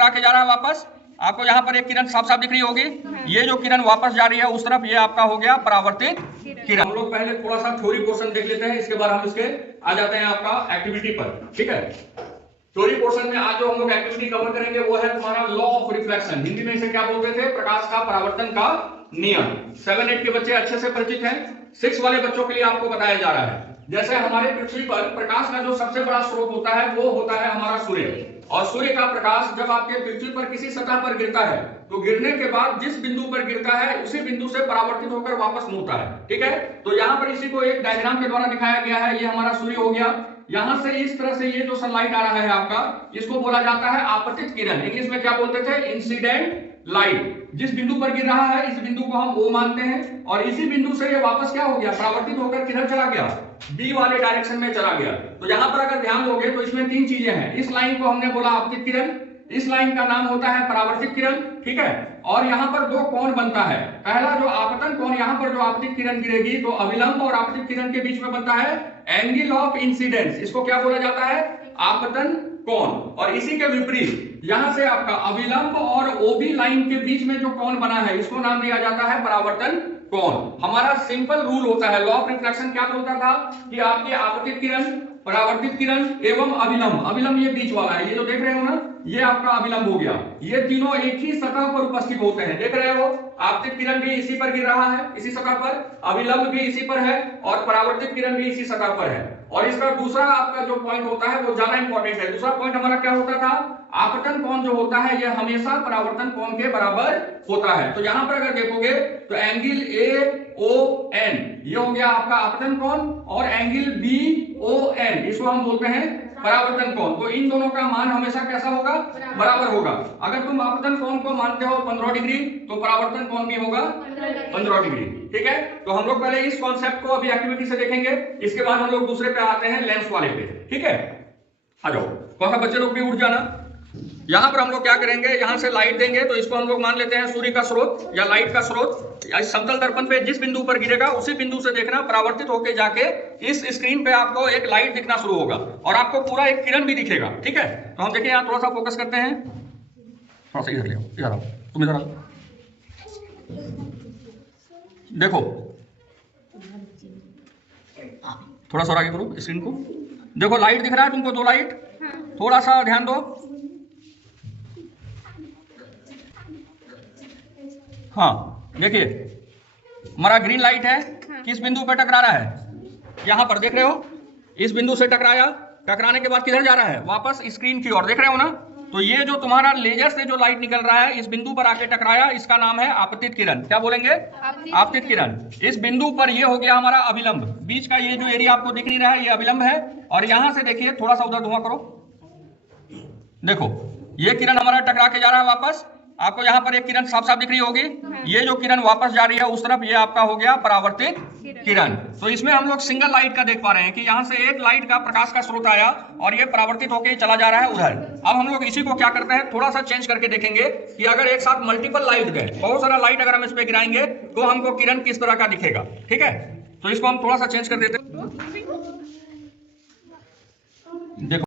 टकरा के जा रहा है वापस, आपको यहाँ पर एक किरण साफ साफ दिख रही होगी, ये जो किरण वापस जा रही है उस तरफ, ये आपका हो गया परावर्तित किरण। हम लोग पहले थोड़ा सा थ्योरी पोर्शन देख लेते हैं, इसके बाद हम इसके आ जाते हैं आपका एक्टिविटी पर। ठीक है, थ्योरी पोर्शन में आज जो हम लोग एक्टिविटी कवर करेंगे वो है तुम्हारा लॉ ऑफ रिफ्लेक्शन। हिंदी में इसे क्या बोलते थे? प्रकाश का परावर्तन का नियम। 7-8 के बच्चे अच्छे से परिचित हैं, 6 वाले बच्चों के लिए आपको बताया जा रहा है। जैसे हमारे पृथ्वी पर प्रकाश का जो सबसे बड़ा स्रोत होता है वो होता है हमारा सूर्य, और सूर्य का प्रकाश जब आपके पृथ्वी पर किसी सतह पर गिरता है तो गिरने के बाद जिस बिंदु पर गिरता है उसी बिंदु से परावर्तित होकर वापस मुड़ता है। ठीक है, तो यहाँ पर इसी को एक डायग्राम के द्वारा दिखाया गया है। ये हमारा सूर्य हो गया, यहां से इस तरह से ये जो सनलाइट आ रहा है आपका, इसको बोला जाता है आपतित किरण। इंग्लिश में क्या बोलते थे? Incident light. जिस बिंदु पर गिर रहा है इस बिंदु को हम O मानते हैं, और इसी बिंदु से ये वापस क्या हो गया? परावर्तित होकर किधर चला गया? B वाले डायरेक्शन में चला गया। तो यहां पर अगर ध्यान दोगे तो इसमें 3 चीजें हैं। इस लाइन को हमने बोला आपतित किरण, इस लाइन का नाम होता है परावर्तित किरण। ठीक है, और यहाँ पर 2 कोण बनता है। पहला जो आपतन कोण, यहाँ पर जो आपतित किरण गिरेगी तो अविलंब और आपतित किरण के बीच में बनता है एंगल ऑफ इंसिडेंस। इसको क्या बोला जाता है? आपतन कोण। और इसी के विपरीत यहां से आपका अविलंब और OB लाइन के बीच में जो कोण बना है इसको नाम दिया जाता है परावर्तन कोण। हमारा सिंपल रूल होता है, लॉ ऑफ रिफ्लेक्शन क्या बोलता था कि आपकी आपतित किरण, परावर्तित किरण एवं अविलंब, अविलंब ये बीच वाला है, ये जो देख रहे हो ना, ये आपका अविलंब हो गया। ये तीनों एक ही सतह पर उपस्थित होते हैं। देख रहे हो, आपतित किरण भी इसी पर गिर रहा है, इसी सतह पर, अविलंब भी इसी पर है, और परावर्तित किरण भी इसी सतह पर है। और इसका दूसरा आपका जो पॉइंट होता है वो ज्यादा इंपॉर्टेंट है। दूसरा पॉइंट हमारा क्या होता था? आपतन कोण जो होता है यह हमेशा परावर्तन कोण के बराबर होता है। तो यहां पर अगर देखोगे तो एंगल AON ये हो गया आपका आपतन कोण, और एंगल BON इसको हम बोलते हैं परावर्तन कोण। तो इन दोनों का मान हमेशा कैसा होगा? बराबर होगा। अगर तुम आपतन कोण को मानते हो 15 डिग्री तो परावर्तन कोण भी होगा 15 डिग्री। ठीक है, तो हम लोग पहले इस कॉन्सेप्ट को अभी एक्टिविटी से देखेंगे, इसके बाद हम लोग दूसरे पे आते हैं, लेंस वाले पे। ठीक है, आ जाओ, कौन सा बच्चे लोग भी उठ जाना। यहां पर हम लोग क्या करेंगे, यहां से लाइट देंगे तो इसको हम लोग मान लेते हैं सूर्य का स्रोत या लाइट का स्रोत। इस समतल दर्पण पे जिस बिंदु पर गिरेगा उसी बिंदु से देखना, परावर्तित होकर जाके इस स्क्रीन पे आपको एक लाइट दिखना शुरू होगा और आपको पूरा एक किरण भी दिखेगा। ठीक है, तो हम देखिए यहाँ थोड़ा सा फोकस करते हैं, थोड़ा सा इधर ले आओ, इधर आओ, तुम इधर आओ, देखो थोड़ा सा आगे करो स्क्रीन को, देखो लाइट दिख रहा है तुमको, 2 लाइट, थोड़ा सा ध्यान दो। हाँ देखिए, हमारा ग्रीन लाइट है, किस बिंदु पर टकरा रहा है? यहां पर देख रहे हो, इस बिंदु से टकराया, टकराने के बाद किधर जा रहा है? वापस स्क्रीन की ओर। देख रहे हो ना, तो ये जो तुम्हारा लेजर से जो लाइट निकल रहा है इस बिंदु पर आके टकराया, इसका नाम है आपतित किरण। क्या बोलेंगे? आपतित किरण। इस बिंदु पर ये हो गया हमारा अविलंब, बीच का ये जो एरिया आपको दिख नहीं रहा है ये अविलंब है। और यहां से देखिए, थोड़ा सा उधर धुआं करो, देखो ये किरण हमारा टकरा के जा रहा है वापस, आपको यहाँ पर एक किरण साफ साफ दिख रही होगी, ये जो किरण वापस जा रही है उस तरफ, ये आपका हो गया परावर्तित किरण। तो इसमें हम लोग सिंगल लाइट का देख पा रहे हैं कि यहाँ से एक लाइट का प्रकाश का स्रोत आया और ये परावर्तित होकर चला जा रहा है उधर। अब हम लोग इसी को क्या करते हैं, थोड़ा सा चेंज करके देखेंगे कि अगर एक साथ मल्टीपल लाइट गए, बहुत सारा लाइट अगर हम इस पे गिराएंगे तो हमको किरण किस तरह का दिखेगा। ठीक है, तो इसको हम थोड़ा सा चेंज कर देते हैं। देखो